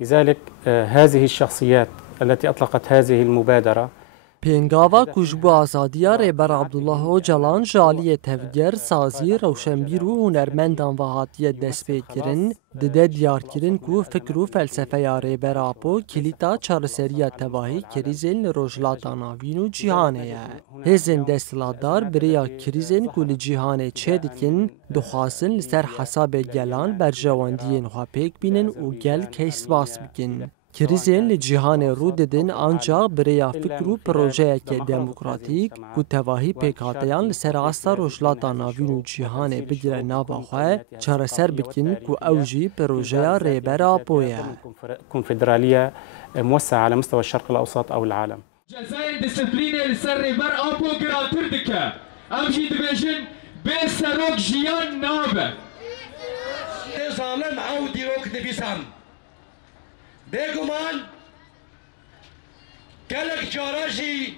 لذلك هذه الشخصيات التي أطلقت هذه المبادرة پێنگاوا کوژبوو ئازادیە ڕێبەر عەبدوڵڵاه ئۆجەڵان ژالیە تەڤگەر سازی ڕەوشەنبیر و هونەرمەندان وهاتیە دەستپێکردن ددە دیارکردن و فکر و فەلسەفەیا ڕێبەرا بۆ کلیتا چارەسەریە تەواهی کریزên li rojhilata navîn û cîhanê ye. Hêzên desthilatdar birêya krîzên ku li cîhanê çê dikin, dixwazin li ser hesabê gelan berjewendiyên xwe pêk bînin û gelek hêsbas bikin. Krîzên li cîhanê rû didin ancak birêya fikr û projeyeke demokratîk ku tevahî pêkhateyan li ser asta rojhilata navîn û cîhanê bigire nava xwe çareser bikin ku ew jî projeya rêbera Apo ye. كونفدرالية موسعة على مستوى الشرق الأوسط أو العالم. جزاين ديسيبليني لسر ريبر أبو جراتر دكا أم جي دبيجن بسروك جيان نابه ظالم أو ديروك نبيسام بيجمان كلك جاراجي